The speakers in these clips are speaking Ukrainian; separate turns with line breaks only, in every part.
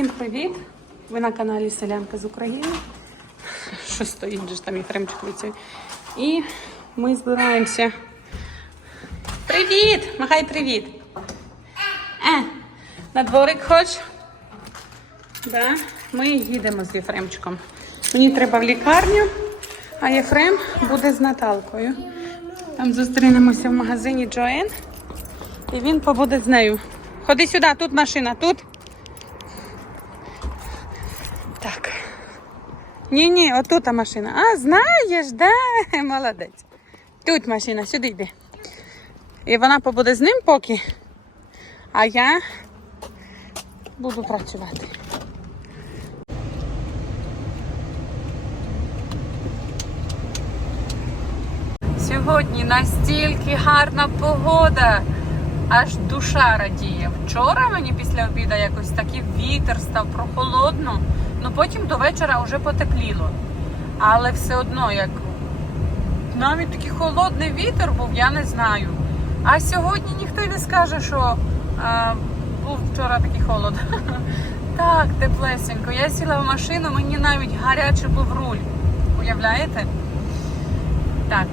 Всім привіт! Ви на каналі Селянка з України. Що стоїть же там і Фремчик вицює. І ми збираємося. Привіт! Махай привіт! Е, на дворик хоч? Да? Ми їдемо з Єфремчиком. Мені треба в лікарню, а Єфрем буде з Наталкою. Там зустрінемося в магазині Джоен. І він побуде з нею. Ходи сюди, тут машина, тут. Ні, ні, отут та машина. А, знаєш, да? Молодець. Тут машина, сюди йди. І вона побуде з ним поки, а я буду працювати. Сьогодні настільки гарна погода, аж душа радіє. Вчора мені після обіду якось такий вітер став прохолодно, ну потім до вечора вже потепліло. Але все одно, як навіть такий холодний вітер був, я не знаю. А сьогодні ніхто й не скаже, що а, був вчора такий холод. Так, теплесенько. Я сіла в машину, мені навіть гарячий був руль. Уявляєте? Так,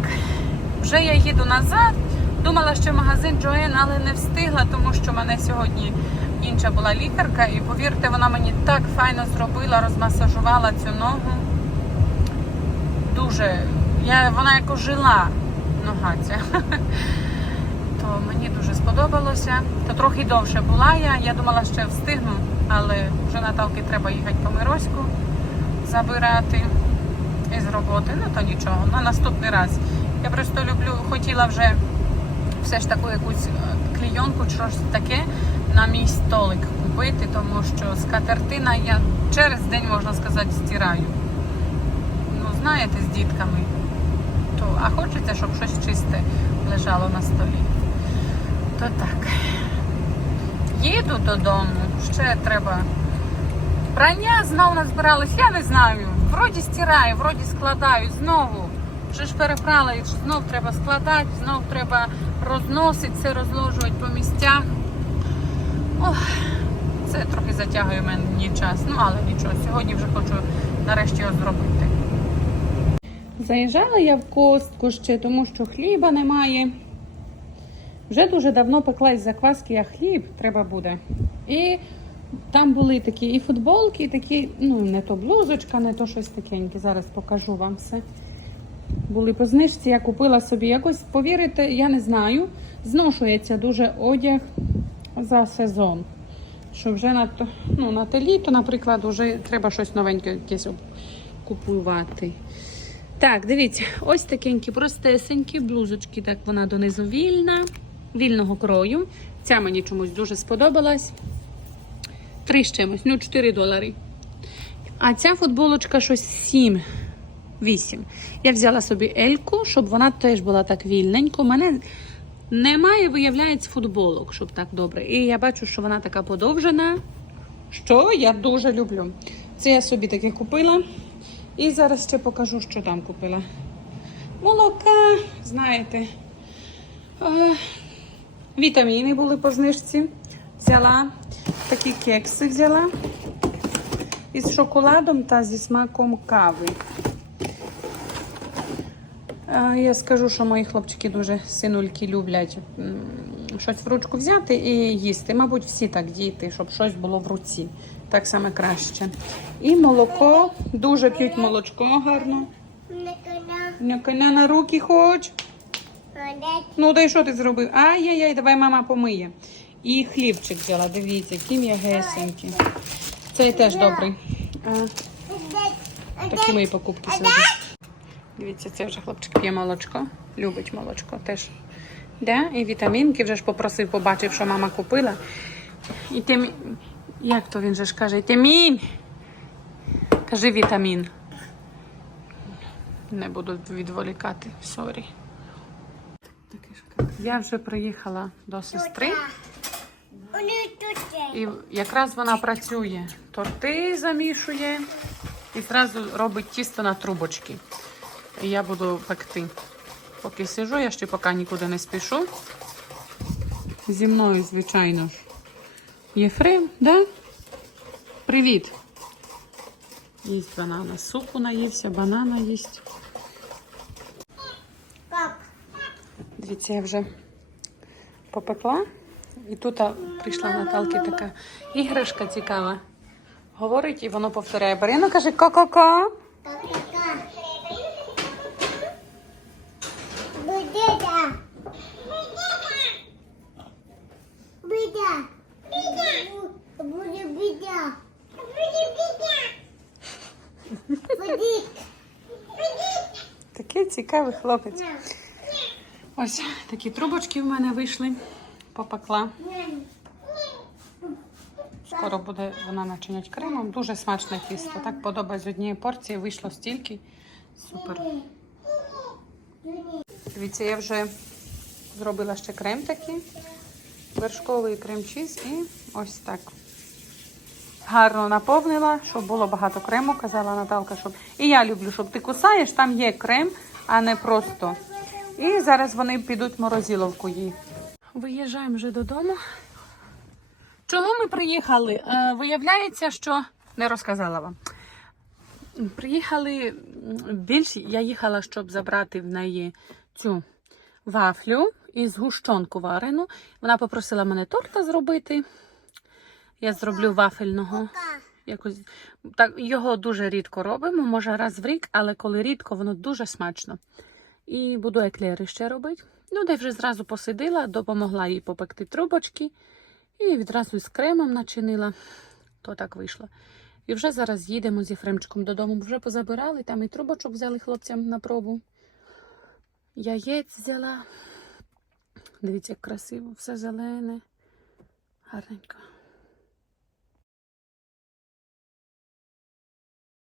вже я їду назад. Думала, що магазин Джоен, але не встигла, тому що мене сьогодні інша була лікарка, і повірте, вона мені так файно зробила, розмасажувала цю ногу. Дуже. Я, вона як ожила нога ця. То мені дуже сподобалося. То трохи довше була я. Я думала, я встигну, але вже Наталки треба їхати по Мироську забирати із роботи. Ну то нічого. На наступний раз. Я просто люблю, хотіла вже все ж таку якусь е, клійонку, щось таке на мій столик купити, тому що скатертина я через день, можна сказати, стираю. Ну, знаєте, з дітками. То, а хочеться, щоб щось чисте лежало на столі. То так. Їду додому, ще треба. Прання знову назбиралось, я не знаю. Вроді стираю, вроді складаю, знову. Вже ж перепрала, і знов треба складати, знов треба розносити це, розложувати по місцях. Ох, це трохи затягує мені час. Ну, але нічого, сьогодні вже хочу нарешті його зробити. Заїжджала я в костку ще, тому що хліба немає. Вже дуже давно пеклась закваски, а хліб треба буде. І там були такі і футболки, і такі, ну, не то блузочка, не то щось такеньке. Зараз покажу вам все. Були по знижці, я купила собі якось, повірите, я не знаю. Зношується дуже одяг за сезон. Що вже на, ну, на те літо, наприклад, вже треба щось новеньке якесь купувати. Так, дивіться, ось такенькі простесенькі блузочки, так вона донизу вільна, вільного крою. Ця мені чомусь дуже сподобалась. Три з чимось, ну 4 долари. А ця футболочка щось 7, 8. Я взяла собі Ельку, щоб вона теж була так вільненько. У мене немає, виявляється, футболок, щоб так добре. І я бачу, що вона така подовжена, що я дуже люблю. Це я собі таке купила. І зараз ще покажу, що там купила. Молока, знаєте. Е, вітаміни були по знижці. Взяла такі кекси взяла із шоколадом та зі смаком кави. Я скажу, що мої хлопчики дуже синульки люблять щось в ручку взяти і їсти. Мабуть, всі так діти, щоб щось було в руці. Так саме краще. І молоко. Дуже п'ють молочко гарно. Не коня на руки хоч. Ну, дай що ти зробив? Ай-яй-яй, давай мама помиє. І хлібчик взяла, дивіться, які м'ягесенькі. Цей теж добрий. А, такі мої покупки сьогодні. Дивіться, це вже хлопчик п'є молочко. Любить молочко теж. Да? І вітамінки вже ж попросив, побачив, що мама купила. І тим... Як то він же ж каже? Тимінь! Кажи вітамін. Не буду відволікати, сорі. Я вже приїхала до сестри, і якраз вона працює. Торти замішує і одразу робить тісто на трубочки. І я буду пекти. Поки сижу, я ще поки нікуди не спішу. Зі мною, звичайно ж, Єфрем, да? Привіт. Їсть банана. Супу наївся, банана їсть. Дивіться, я вже попекла. І тут прийшла Наталки така іграшка цікава. Говорить і воно повторяє. Барина каже ка-ка-ка. Такий цікавий хлопець. Ось такі трубочки в мене вийшли. Попекла. Скоро буде вона начинять кремом. Дуже смачне тісто. Так подобається з однієї порції. Вийшло стільки. Супер. Дивіться, я вже зробила ще крем такий. Вершковий крем-чіз і ось так. Гарно наповнила, щоб було багато крему, казала Наталка, щоб. І я люблю, щоб ти кусаєш, там є крем, а не просто. І зараз вони підуть в морозиловку їй. Виїжджаємо вже додому. Чого ми приїхали? Е, виявляється, що не розказала вам. Приїхали більш я їхала, щоб забрати в неї цю вафлю і згущенку варену. Вона попросила мене торта зробити. Я зроблю вафельного. Якось так його дуже рідко робимо, може раз в рік, але коли рідко, воно дуже смачно. І буду еклери ще робити. Ну, де вже зразу посидила, допомогла їй попекти трубочки. І відразу з кремом начинила. То так вийшло. І вже зараз їдемо з Єфремчиком додому. Вже позабирали, там і трубочок взяли хлопцям на пробу. Яєць взяла. Дивіться, як красиво, все зелене. Гарненько.